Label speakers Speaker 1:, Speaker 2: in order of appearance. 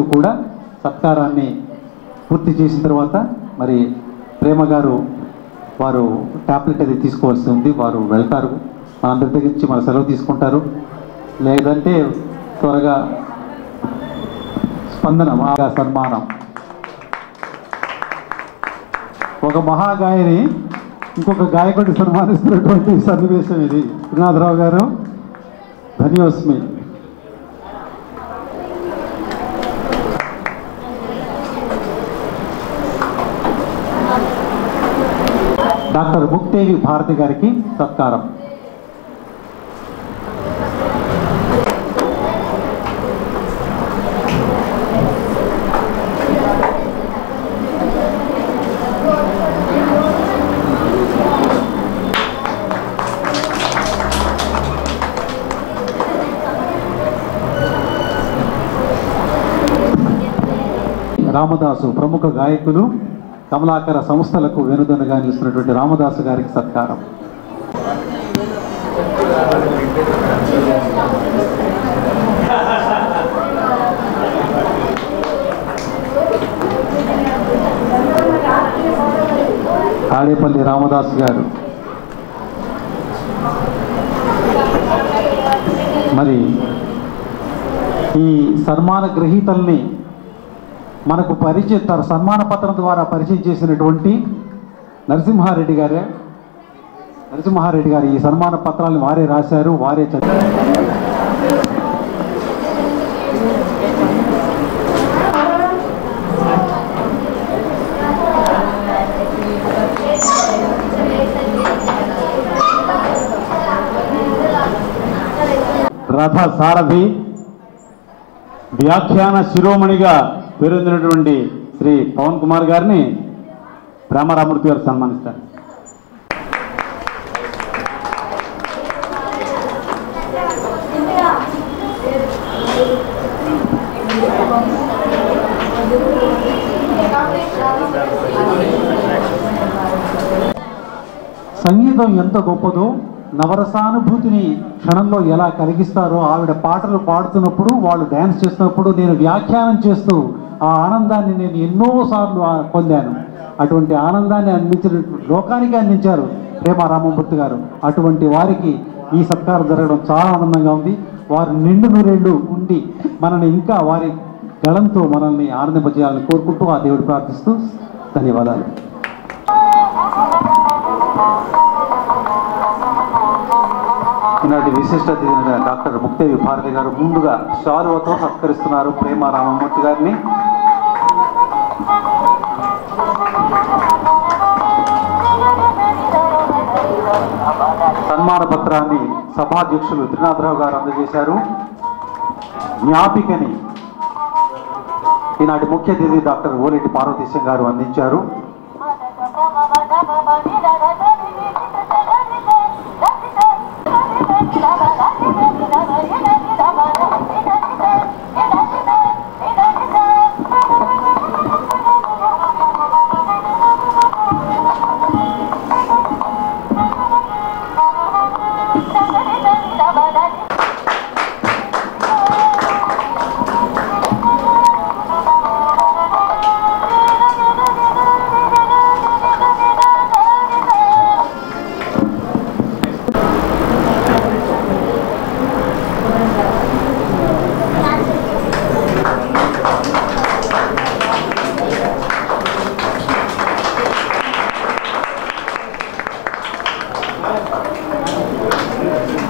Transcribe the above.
Speaker 1: కూడా సత్కారాన్ని పూర్తి చేసిన తర్వాత మరి ప్రేమ గారు వారు ట్యాబ్లెట్ అది తీసుకోవాల్సి ఉంది. వారు వెళ్తారు. మనందరి దగ్గర నుంచి మన సెలవు తీసుకుంటారు. లేదంటే త్వరగా స్పందన మహా సన్మానం. ఒక మహాగాయని ఇంకొక గాయకుడిని సన్మానిస్తున్నటువంటి సన్నివేశం ఇది. త్రినాథరావు గారు ధన్యోస్మి. డాక్టర్ ముక్తేవి భారతి గారికి సత్కారం. రామదాసు ప్రముఖ గాయకులు కమలాకర సంస్థలకు వెనుదనుగా నిలుస్తున్నటువంటి రామదాసు గారికి సత్కారం. తాడేపల్లి రామదాస్ గారు. మరి ఈ సన్మాన గ్రహీతల్ని మనకు పరిచయం తన సన్మాన పత్రం ద్వారా పరిచయం చేసినటువంటి నరసింహారెడ్డి గారే. నరసింహారెడ్డి గారు ఈ సన్మాన పత్రాలను వారే రాశారు వారే చదివారు. రథ సారథి వ్యాఖ్యాన శిరోమణిగా పేరొందినటువంటి శ్రీ పవన్ కుమార్ గారిని రామారామూర్తి గారు సన్మానిస్తారు. సంగీతం ఎంత గొప్పదో నవరసానుభూతిని క్షణంలో ఎలా కలిగిస్తారో ఆవిడ పాటలు పాడుతున్నప్పుడు వాళ్ళు డ్యాన్స్ చేస్తున్నప్పుడు నేను వ్యాఖ్యానం చేస్తూ ఆ ఆనందాన్ని నేను ఎన్నోసార్లు పొందాను. అటువంటి ఆనందాన్ని అందించిన లోకానికి అందించారు ప్రేమ రామమూర్తి గారు. అటువంటి వారికి ఈ సత్కారం జరగడం చాలా ఆనందంగా ఉంది. వారు నిండు నూరేళ్ళు ఉండి మనల్ని ఇంకా వారి గళంతో మనల్ని ఆనందింపజేయాలని కోరుకుంటూ ఆ దేవుడు ప్రార్థిస్తూ ధన్యవాదాలు. ఈనాటి విశిష్ట డాక్టర్ ముక్తేవి భారతి గారు ముందుగా శాలువతో సత్కరిస్తున్నారు ప్రేమ రామమూర్తి గారిని. సన్మాన పత్రాన్ని సభాధ్యక్షులు త్రినాథరావు గారు అందజేశారు. జ్ఞాపికని ఈనాటి ముఖ్య అతిథి డాక్టర్ ఓలేటి పార్వతీశం గారు అందించారు. Gracias. Thank you.